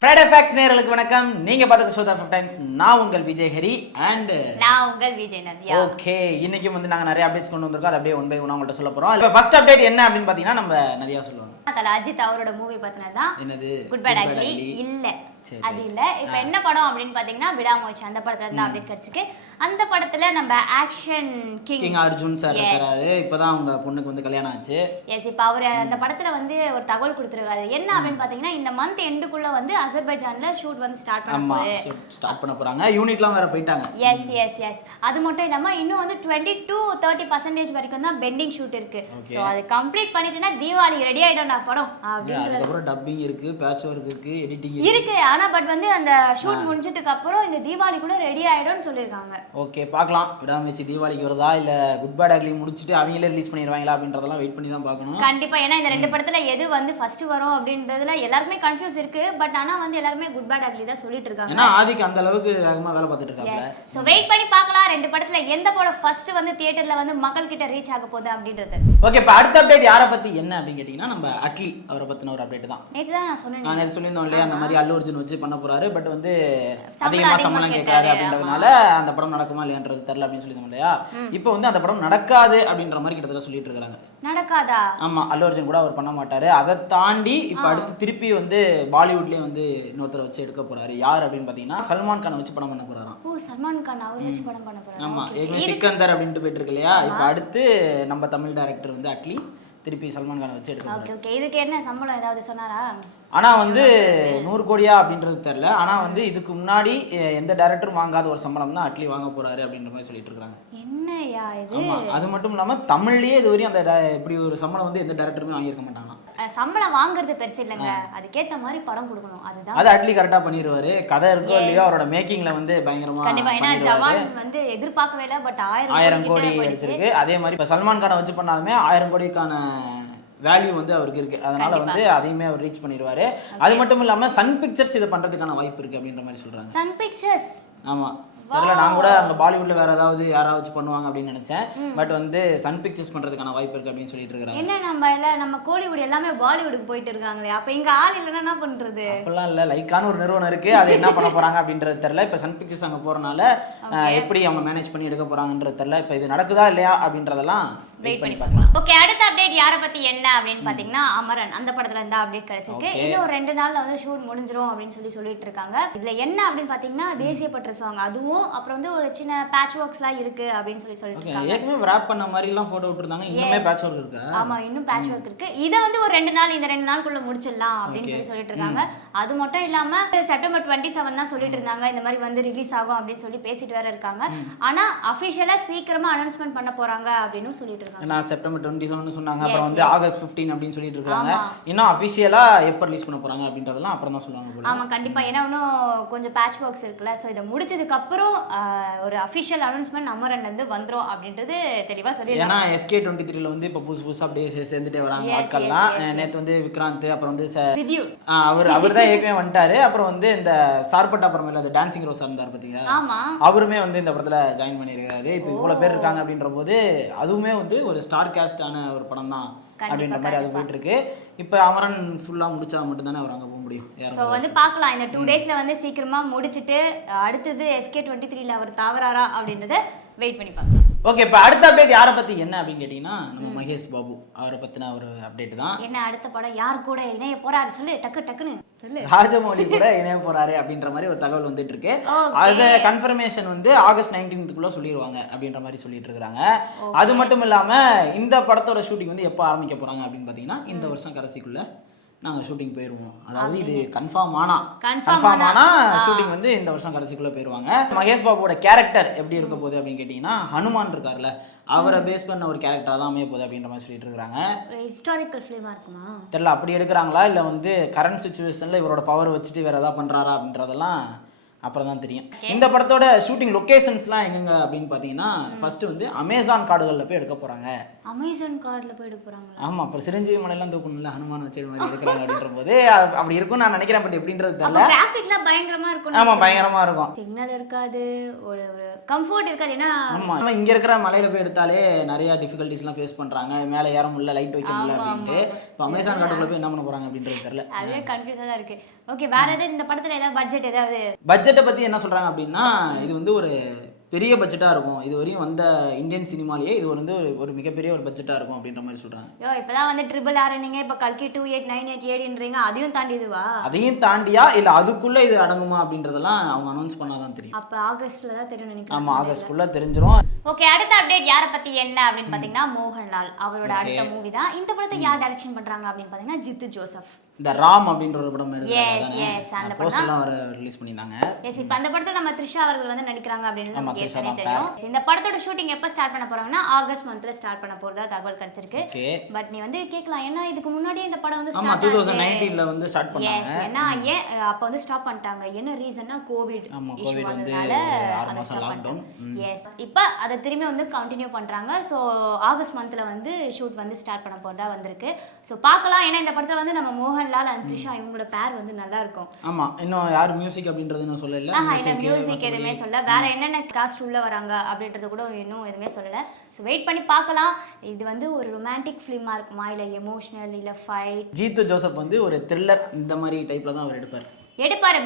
Friday facts நேயர்களுக்கு வணக்கம். நீங்க பார்த்துட்டு ஷோ ஆஃப் டைம்ஸ். நான் உங்கள் விஜய் ஹரி அண்ட் நான் உங்கள் விஜய் நதியா. ஓகே, இன்னைக்கு வந்து நாங்க நிறைய அப்டேட்ஸ் கொண்டு வந்திருக்கோம். அது அப்படியே ஒன் பை ஒன் உங்கள்ட்ட சொல்ல போறோம். இப்போ ஃபர்ஸ்ட் அப்டேட் என்ன அப்படின்னு பாத்தீங்கன்னா நம்ம நதியா சொல்லுவாங்க. தல அஜித் அவரோட மூவி பத்தினதான். என்னது? Good bad ugly. இல்ல அது இல்ல. இப்போ என்ன படம் அப்படின்னு பாத்தீங்கன்னா விடாமுயற்சி. அந்த படத்துல இருந்து அப்டேட் கிடைச்சிருக்கு. அந்த படத்துல நம்ம ஆக்ஷன் கிங் அர்ஜுன் சார் இருக்காரு. இப்பதான் அவங்க பொண்ணுக்கு வந்து கல்யாணம் ஆச்சு. எஸ், இப்போ அவர் அந்த படத்துல வந்து ஒரு தகவல் கொடுத்திருக்காரு. என்ன அப்படின்னு பாத்தீங்கன்னா இந்த மந்த் எண்டுக்குள்ள வந்து அசர்பைஜான்ல ஷூட் வந்து ஸ்டார்ட் பண்ண போறாங்க. யூனிட்லாம் வேற போயிட்டாங்க. Yes yes yes. அது மட்டும் இல்லாம இன்னும் வந்து 20-30% வரைக்கும் தான் பெண்டிங் ஷூட் இருக்கு. சோ அது கம்ப்ளீட் பண்ணிட்டேன்னா தீபாவளி ரெடி ஆயிடும் நான் படம் அப்படின்றது. அதுக்கப்புறம் டப்பிங் இருக்கு, பேட்ச் ஒர்க் இருக்கு, எடிட்டிங் இருக்கு. ஆனா பட் வந்து அந்த ஷூட் முடிஞ்சதுக்கு அப்புறம் இந்த தீபாவளிக்குள்ள ரெடி ஆயிடும்னு சொல்லிருக்காங்க. ஓகே, பார்க்கலாம். விடாமுயற்சி தீபாவளிக்கு வருதா இல்ல குட் பேட் அக்லி முடிச்சிட்டு அவங்களே ரிலீஸ் பண்ணிடுவாங்களா அப்படின்றதெல்லாம் வெயிட் பண்ணி தான் பார்க்கணும். கண்டிப்பா. ஏன்னா இந்த ரெண்டு படத்துல எது வந்து ஃபர்ஸ்ட் வரும் அப்படின்றதுல எல்லாருக்குமே கன்ஃபியூஸ் இருக்கு. பட் ஆனா வந்து எல்லாருமே குட் பேட் அக்லி தான் சொல்லிட்டு இருக்காங்க. ஏன்னா ஆதிக்கு அந்த அளவுக்கு வேகமா வேலை பார்த்துட்டு இருக்காங்க. சோ வெயிட் பண்ணி பார்க்கலாம் ரெண்டு படத்துல எந்த படம் ஃபர்ஸ்ட் வந்து தியேட்டர்ல வந்து மக்கள் கிட்ட ரீச் ஆக போகுது அப்படின்றது. ஓகே, இப்போ அடுத்த அப்டேட் யாரை பத்தி என்ன அப்படின்னு கேட்டீங்கன்னா நம்ம அட்லி அவரை பத்தின ஒரு அப்டேட் தான். நேத்து தான் நான் சொன்னேன். நான் சொல்லியிருந்தோம் இல்லையா, அந்த மாதிரி அல்லு அர்ஜுன் வச்சு பண்ண போறாரு. பட் வந்து அதிகமா சம்பளம் கேட்கறாரு அப்படின்றதுனால அந்த படம் நடக்குமா இல்லையான்றது தெரியல அப்படின்னு சொல்லியிருந்தோம் இல்லையா. இப்போ வந்து அந்த படம் நடக்காது அப்படின்ற மாதிரி கிட்டத்தட்ட சொல்லிட்டு இருக்காங்க. நடக்காதா? ஆமா, அல்லு அர்ஜுன் கூட அவர் பண்ண மாட்டாரு. அதை தாண்டி இப்ப அடுத்து திருப்பி வந்து பாலிவுட்லயே வந்து இன்னொருத்தரை வச்சு எடுக்க போறாரு. யார் அப்படின்னு பாத்தீங்கன்னா சல்மான் கானை வச்சு படம் பண்ண போறாராம். ஓ, சல்மான் கான் அவர் வச்சு படம் பண்ண போறாரு. ஆமா, ஏற்கனவே சிக்கந்தர் அப்படின்ட்டு போயிட்டு இருக்கு இல்லையா. இப்ப அடுத்து நம்ம தமிழ் டைரக்டர் வந்து அட்லி திருப்பி சல்மான் கானை வச்சு எடுக்க போறாரு. ஓகே, இதுக்கு என்ன சம்பளம் ஏதாவது சொன்னாரா? ஆனா வந்து 100 கோடியா அப்படின்றது தெரியல. ஆனா வந்து இதுக்கு முன்னாடி எந்த டைரக்டரும் வாங்காத ஒரு சம்பளம் தான் அட்லி வாங்க போறாரு அப்படின்ற மாதிரி சொல்லிட்டு இருக்காங்க. என்னையா இது? ஆமா, அது மட்டும் இல்லாம தமிழ்லயே இதுவரையும் அந்த இப்படி ஒரு சம்பளம் வந்து எந்த டைரக்டருமே வாங்கியிருக்க மாட்டாங்க. சம்பளம் வாங்குறது பெருசு இல்லைங்க, அதுக்கேத்த மாதிரி படம் கொடுக்கணும். அதுதான் அது அட்லி கரெக்டா பண்ணிடுவாரு. கதை இருக்கோ இல்லையோ அவரோட மேக்கிங்ல வந்து பயங்கரமா கண்டிப்பா. ஏன்னா ஜவான் வந்து எதிர்பார்க்கவே இல்லை. பட் 1000 கோடி அடிச்சிருக்கு. அதே மாதிரி இப்ப சல்மான் கானை வச்சு பண்ணாலுமே 1000 கோடிக்கான வேல்யூ வந்து அவருக்கு இருக்கு. அதனால வந்து அதையுமே அவர் ரீச் பண்ணிடுவாரு. அது மட்டும் இல்லாம சன் பிக்சர்ஸ் இதை பண்றதுக்கான வாய்ப்பு இருக்கு அப்படின்ற மாதிரி சொல்றாங்க. Sun Pictures? ஆமா, தெரியல. நான் கூட அங்க பாலிவுட்ல வேற ஏதாவது யாராவது வச்சு பண்ணுவாங்க அப்படின்னு நினைச்சேன். பட் வந்து சன் பிக்சர்ஸ் பண்றதுக்கான வாய்ப்பு இருக்கு அப்படின்னு சொல்லிட்டு இருக்காங்க. என்ன நம்ம கோலிவுட் எல்லாமே பாலிவுட்டுக்கு போயிட்டு இருக்காங்களே, அப்ப இங்க ஆள் இல்லைன்னா என்ன பண்றது? அப்பெல்லாம் இல்ல, லைக்கான ஒரு நிறுவனம் இருக்கு. அது என்ன பண்ண போறாங்க அப்படின்றது தெரியல. இப்ப சன் பிக்சர்ஸ் அங்க போறனால எப்படி அவங்க மேனேஜ் பண்ணி எடுக்க போறாங்கன்றது தெரியல. இப்ப இது நடக்குதா இல்லையா அப்படின்றதெல்லாம் வெயிட் பண்ணி பார்க்கலாம். ஓகே, அடுத்த அப்டேட் யாரை பத்தி என்ன அப்படின்னு பாத்தீங்கன்னா அமரன். அந்த படத்துல இருந்தா அப்டேட் கிடைச்சிருக்கு. இன்னும் ஒரு 2 நாள்ல வந்து ஷூட் முடிஞ்சிரும் அப்படின்னு சொல்லிட்டு இருக்காங்க. இதுல என்ன அப்படின்னு பாத்தீங்கன்னா தேசிய பற்று சாங், அதுவும் அப்புறம் வந்து ஒரு சின்ன பேட்ச் ஒர்க்ஸ்லாம் இருக்கு அப்படின்னு சொல்லிட்டு இருக்காங்க. ஏற்கனவே ராப் பண்ண மாதிரி எல்லாம் போட்டோ விட்டுருந்தாங்க. இன்னுமே பேட்ச் ஒர்க் இருக்கு. ஆமா, இன்னும் பேட்ச் ஒர்க் இருக்கு. இத வந்து ஒரு 2 நாள், இந்த 2 நாளுக்குள்ள முடிச்சிடலாம் அப்படின்னு சொல்லிட்டு இருக்காங்க. அது மட்டும் இல்லாம செப்டம்பர் 27 தான் சொல்லிட்டு இருந்தாங்க இந்த மாதிரி வந்து ரிலீஸ் ஆகும் அப்படின்னு சொல்லி பேசிட்டு வேற இருக்காங்க. ஆனா அபிஷியலா சீக்கிரமா அனௌன்ஸ்மெண்ட் பண்ண போறாங்க அப்படின்னு சொல்லிட்டு இருக்காங்க. நான் செப்டம்பர் 27 சொன்னாங்க. அப்புறம் வந்து ஆகஸ்ட் 15 அப்படின்னு சொல்லிட்டு இருக்காங்க. இன்னும் அபிஷியலா எப்ப ரிலீஸ் பண்ண போறாங்க அப்படின்றதெல்லாம் அப்புறம் தான் சொல்லுவாங்க போல. ஆமா, கண்டிப்பா. ஏன்னா இன்னும் கொஞ்சம் பேட்ச் ஒர்க்ஸ் இருக்குல்ல. சோ இத முடிச்சதுக்கு அப்புறம் ஒரு அபிஷியல் அனௌன்ஸ்மெண்ட் அமரன்ல இருந்து வந்துரும் அப்படின்றது தெளிவா சொல்லிருக்காங்க. ஏன்னா SK23ல வந்து இப்ப புதுசா அப்படியே சேர்ந்துட்டே வராங்க ஆட்கள்லாம். நேத்து வந்து விக்ராந்த், அப்புறம் வந்து அவர் தான் ஏற்கனவே வந்துட்டாரு. அப்புறம் வந்து இந்த சார்பட்டா அப்புறம் அந்த டான்சிங் ரோஸா இருந்தார் பாத்தீங்களா. ஆமா, அவருமே வந்து இந்த படத்துல ஜாயின் பண்ணிருக்காரு. இப்ப இவ்வளவு பேர் இருக்காங்க அப்படின்ற போது அதுவுமே வந்து ஒரு ஸ்டார் காஸ்டான ஒரு படம் தான் அப்படின்ற மாதிரி அது போயிட்டு இருக்கு. இப்ப அமரன் ஃபுல்லா முடிச்சா மட்டும் தானே அவர் அங்க போக முடியும். சோ வந்து பார்க்கலாம். இந்த 2 டேஸ்ல வந்து சீக்கிரமா முடிச்சிட்டு அடுத்தது SK23ல அவர் தாவறாரா அப்படின்றத வெயிட் பண்ணி பார்க்கலாம். ஓகே, இப்போ அடுத்த அப்டேட் யாரை பத்தி என்ன அப்படின்னு கேட்டீங்கன்னா நம்ம மகேஷ் பாபு அவரை பத்தின ஒரு அப்டேட் தான். என்ன அடுத்த படம் யார் கூட இணைய போறாரு சொல்லு, டக்குன்னு சொல்லு. ராஜமௌலி கூட இணைய போறாரு அப்படின்ற மாதிரி ஒரு தகவல் வந்துட்டு இருக்கு. அது கன்ஃபர்மேஷன் வந்து ஆகஸ்ட் 19க்குள்ள சொல்லிடுவாங்க அப்படின்ற மாதிரி சொல்லிட்டு இருக்காங்க. அது மட்டும் இல்லாம இந்த படத்தோட ஷூட்டிங் வந்து எப்போ ஆரம்பிக்க போறாங்க அப்படின்னு பாத்தீங்கன்னா இந்த வருஷம் கடைசிக்குள்ள நாங்க ஷூட்டிங் போயிருவோம். அதாவது இது கன்ஃபார்ம் ஆனா ஷூட்டிங் வந்து இந்த வருஷம் கடைசிக்குள்ள போயிருவாங்க. மகேஷ் பாபுவோட கேரக்டர் எப்படி இருக்க போகுது அப்படின்னு கேட்டீங்கன்னா ஹனுமான் இருக்காருல்ல, அவரை பேஸ் பண்ண ஒரு கேரக்டரா தான் அமைய போகுது அப்படின்ற மாதிரி சொல்லிட்டு இருக்காங்க. ஹிஸ்டாரிக்கல் ஃபிலிமா இருக்குமா தெரியல, அப்படி எடுக்கிறாங்களா இல்ல வந்து கரண்ட் சிச்சுவேஷன்ல இவரோட பவர் வச்சுட்டு வேற ஏதாவது பண்றாரா அப்படின்றதெல்லாம் அப்புறம் தான் தெரியும். இந்த படத்தோட ஷூட்டிங் லொகேஷன்ஸ்லாம் எங்க அப்படின்னு பாத்தீங்கன்னா ஃபர்ஸ்ட் வந்து அமேசான் காடுகள்ல போய் எடுக்க போறாங்க. அமேசான் காடுல போய் எடுக்க போறாங்களா? ஆமா, அப்புறம் சிரஞ்சீவி மலையெல்லாம் தூக்கணும்ல, ஹனுமான் வச்சு மாதிரி எடுக்கிறாங்க அப்படின்ற போது அப்படி இருக்கும் நான் நினைக்கிறேன். பட் எப்படின்றது தெரியல. கிராஃபிக்லாம் பயங்கரமா இருக்கும். ஆமா, பயங்கரமா இருக்கும். சிக்னல் இருக்காது, ஒரு கம்ஃபர்ட் இருக்காது. ஏன்னா ஆமா இங்க இருக்கிற மலையில போய் எடுத்தாலே நிறைய டிஃபிகல்ட்டிஸ்லாம் ஃபேஸ் பண்றாங்க, மேல ஏற முடியல, லைட் வைக்க முடியல அப்படின்ட்டு. இப்போ அமேசான் காட்டுக்குள்ள போய் என்ன பண்ண போறாங்க அப்படின்றது தெரியல. அதே கன்ஃபியூஸா தான் இருக்கு. ஓகே, வேற எதாவது இந்த படத்துல ஏதாவது பட்ஜெட் ஏதாவது பட்ஜெட்டை பத்தி என்ன சொல்றாங்க அப்படின்னா, இது வந்து ஒரு பெரிய பட்ஜெட்டா இருக்கும், இது வரையும் வந்த இந்தியன் சினிமாலேயே இது வந்து ஒரு மிகப்பெரிய ஒரு பட்ஜெட்டா இருக்கும் அப்படின்ற மாதிரி சொல்றாங்க. யோ இப்பதான் வந்து RRR நீங்க இப்ப கல்கி 2898 அதையும் தாண்டி இதுவா? அதையும் தாண்டியா இல்ல அதுக்குள்ள இது அடங்குமா அப்படின்றதெல்லாம் அவங்க அனௌன்ஸ் பண்ணாதான் தெரியும். அப்ப ஆகஸ்ட்ல தான் தெரியும் நினைக்கிறேன். ஆமா ஆகஸ்ட்குள்ள தெரிஞ்சிரும். ஓகே, அடுத்த அப்டேட் யாரை பத்தி என்ன அப்படின்னு பாத்தீங்கன்னா மோகன்லால் அவரோட அடுத்த மூவி தான். இந்த படத்தை யார் டைரக்ஷன் பண்றாங்க அப்படின்னு பாத்தீங்கன்னா ஜித்து ஜோசப். இந்த ராம் அப்படின்ற ஒரு படம் அந்த படம் ரிலீஸ் பண்ணிருந்தாங்க. எஸ், இப்போ அந்த படத்துல நம்ம த்ரிஷா அவர்கள் வந்து நடிக்கிறாங்க அப்படின்னு நமக்கு ஏற்கனவே தெரியும். இந்த படத்தோட ஷூட்டிங் எப்ப ஸ்டார்ட் பண்ண போறாங்கன்னா ஆகஸ்ட் மந்த்ல ஸ்டார்ட் பண்ண போறதா தகவல் கிடைச்சிருக்கு. பட் நீ வந்து கேட்கலாம், ஏன்னா இதுக்கு முன்னாடியே இந்த படம் வந்து ஸ்டார்ட் 2019ல வந்து ஸ்டார்ட் பண்ணாங்க. ஏன்னா ஏன் அப்ப வந்து ஸ்டாப் பண்ணிட்டாங்க, என்ன ரீசன்னா கோவிட் இஷ்யூ வந்ததால அத ஸ்டாப் பண்ணிட்டாங்க. எஸ், இப்போ அத திரும்பி வந்து கண்டினியூ பண்றாங்க. சோ ஆகஸ்ட் மந்த்ல வந்து ஷூட் வந்து ஸ்டார்ட் பண்ண போறதா வந்திருக்கு. சோ பார்க்கலாம், ஏன்னா இந்த படத்துல வந்து நம்ம மோகன்லால் அண்ட் த்ரிஷா இவங்களோட பேர் வந்து நல்லா இருக்கும். ஆமா, இன்னும் யார் மியூசிக் அப்படின்றது இன்னும் சொல்லல. மியூசிக் எதுவுமே சொல்ல, வேற என்னென்ன காஸ்ட் உள்ள வராங்க அப்படின்றது கூட இன்னும் எதுவுமே சொல்லல. ஸோ வெயிட் பண்ணி பார்க்கலாம். இது வந்து ஒரு ரொமான்டிக் ஃபிலிமா இருக்குமா இல்ல எமோஷனல் இல்ல ஃபைட்? ஜீத்து ஜோசப் வந்து ஒரு த்ரில்லர் இந்த மாதிரி டைப்ல தான் அவர் எடுப்பாரு.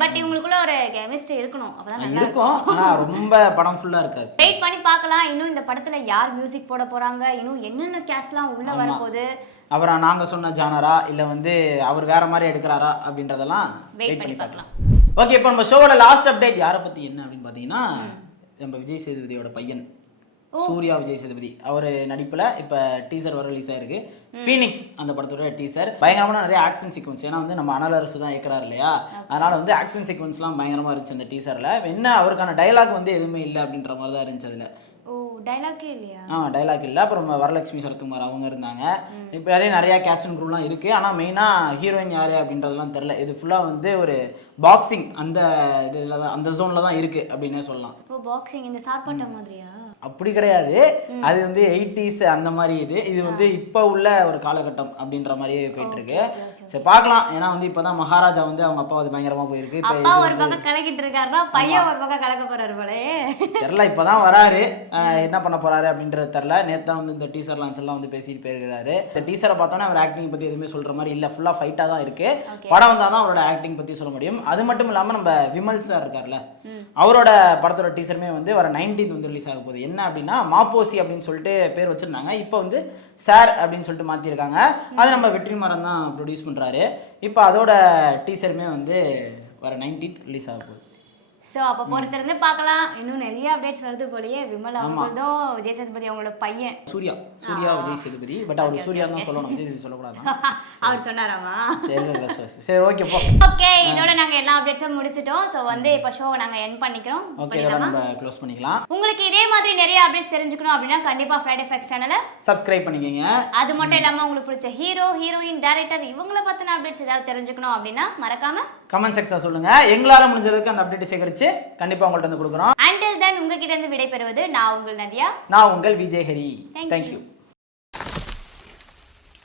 பட் இவங்களுக்குள்ள ஒரு கெமிஸ்ட்ரி இருக்கணும், அப்பதான் நல்லா இருக்கும். ஆனா ரொம்ப படம் ஃபுல்லா இருக்காது. வெயிட் பண்ணி பார்க்கலாம். இன்னும் இந்த படத்துல யார் மியூசிக் போட போறாங்க, இன்னும் என்னென்ன கேஸ்ட்லாம் உள்ள வரப்போகுது, அவரா நாங்க சொன்ன ஜானரா இல்ல வந்து அவர் வேற மாதிரி எடுக்கிறாரா அப்படின்றதெல்லாம் வெயிட் பண்ணி பார்க்கலாம். ஓகே, இப்போ நம்ம ஷோவோட லாஸ்ட் அப்டேட் யாரை பத்தி என்ன அப்படின்னு பாத்தீங்கன்னா, நம்ம விஜய் சேதுபதியோட பையன் சூர்யா விஜய் சேதுபதி அவர் நடிப்புல இப்ப டீசர் வர ரிலீஸ் ஆயிருக்கு. ஃபீனிக்ஸ் அந்த படத்தோட டீசர் பயங்கரமான நிறைய ஆக்ஷன் சீக்வன்ஸ், ஏன்னா வந்து நம்ம அனல் அரசு தான் இருக்கிறார் இல்லையா, அதனால வந்து ஆக்ஷன் சீக்வன்ஸ்லாம் பயங்கரமா இருந்துச்சு அந்த டீசர்ல. என்ன அவருக்கான டைலாக் வந்து எதுவுமே இல்லை அப்படின்ற மாதிரி தான் இருந்துச்சு அதுல. டைலாக்கே இல்லையா? டைலாக் இல்லை. அப்புறம் வரலட்சுமி சரத்குமார் அவங்க இருந்தாங்க. இப்போ நிறைய கேஸ்ட் அண்ட் குரூப்லாம் இருக்கு. ஆனால் மெயினாக ஹீரோயின் யாரு அப்படின்றதெல்லாம் தெரில. இது ஃபுல்லாக வந்து ஒரு பாக்ஸிங் அந்த இதில் தான், அந்த ஜோனில் தான் இருக்கு அப்படின்னே சொல்லலாம். பாக்ஸிங் இந்த சார்பட்ட மாதிரியா? அப்படி கிடையாது, அது வந்து 80s அந்த மாதிரி. இது வந்து இப்போ உள்ள ஒரு காலகட்டம் அப்படின்ற மாதிரியே போயிட்டு இருக்கு. சரி பார்க்கலாம், ஏன்னா வந்து இப்பதான் மகாராஜா வந்து அவங்க அப்பா வந்து பயங்கரமா போயிருக்கு. இப்போ ஒரு பக்கம் கலக்கிட்டு இருக்காருன்னா பையன் ஒரு பக்கம் கலக்க போறாரு போலே தெரியல. இப்பதான் வராரு, என்ன பண்ண போறாரு அப்படின்றது தெரியல. நேத்து தான் வந்து இந்த டீசர் லான்ச் எல்லாம் வந்து பேசிட்டு போயிருக்காரு. இந்த டீசரை பார்த்தோன்னா அவர் ஆக்டிங் பத்தி எதுவுமே சொல்ற மாதிரி இல்ல, ஃபுல்லா ஃபைட்டா தான் இருக்கு. படம் வந்தாதான் அவரோட ஆக்டிங் பத்தி சொல்ல முடியும். அது மட்டும் இல்லாம நம்ம விமல் சார் இருக்காருல்ல, அவரோட படத்தோட டீசருமே வந்து வர 19th வந்து ரிலீஸ் ஆக போகுது. என்ன அப்படின்னா மாப்போசி அப்படின்னு சொல்லிட்டு பேர் வச்சிருந்தாங்க, இப்போ வந்து சார் அப்படின்னு சொல்லிட்டு மாத்திருக்காங்க. அது நம்ம வெற்றிமாறன் தான் ப்ரொடியூஸ் பண்றாரு. இப்போ அதோட டீசருமே வந்து வர 19th ரிலீஸ் ஆக போகுது. ஸோ அப்போ பொறுத்திருந்து பார்க்கலாம். இன்னும் நிறைய அப்டேட்ஸ் வருது போலயே. விமல் அவங்களதும் விஜய் சேதுபதி அவங்களோட பையன் சூர்யா விஜய் சேதுபதி. பட் அவர் சூர்யா தான் சொல்லணும், விஜய் சேதுபதி சொல்லக்கூடாது. அவர் சொன்னாராமா? சரி ஓகே போ. ஓகே, இதோட நாங்க எல்லா அப்டேட்ஸும் முடிச்சிட்டோம். ஸோ வந்து இப்போ ஷோவை நாங்க எண்ட் பண்ணிக்கிறோம். ஓகே, நம்ம க்ளோஸ் பண்ணிக்கலாம். உங்களுக்கு இதே மாதிரி நிறைய அப்டேட்ஸ் தெரிஞ்சுக்கணும் அப்படின்னா கண்டிப்பா ஃப்ரைடே ஃபேக்ஸ் சேனலை சப்ஸ்கிரைப் பண்ணிக்கங்க. அது மட்டும் இல்லாம உங்களுக்கு பிடிச்ச ஹீரோ, ஹீரோயின், டைரக்டர் இவங்கள பத்தின அப்டேட்ஸ் ஏதாவது தெரிஞ்சுக்கணும் அப்படின்னா மறக்காம கமெண்ட் செக்ஷன்ல சொல்லுங்க. எங்களால முடிஞ்சதுக்கு அந்த அப்டேட் சேகரிச்சு கண்டிப்பா உங்கள்ட்ட வந்து கொடுக்குறோம். Until then உங்ககிட்ட இருந்து விடைபெறுவது நான் உங்கள் நதியா, நான் உங்கள் விஜய் ஹரி. Thank you.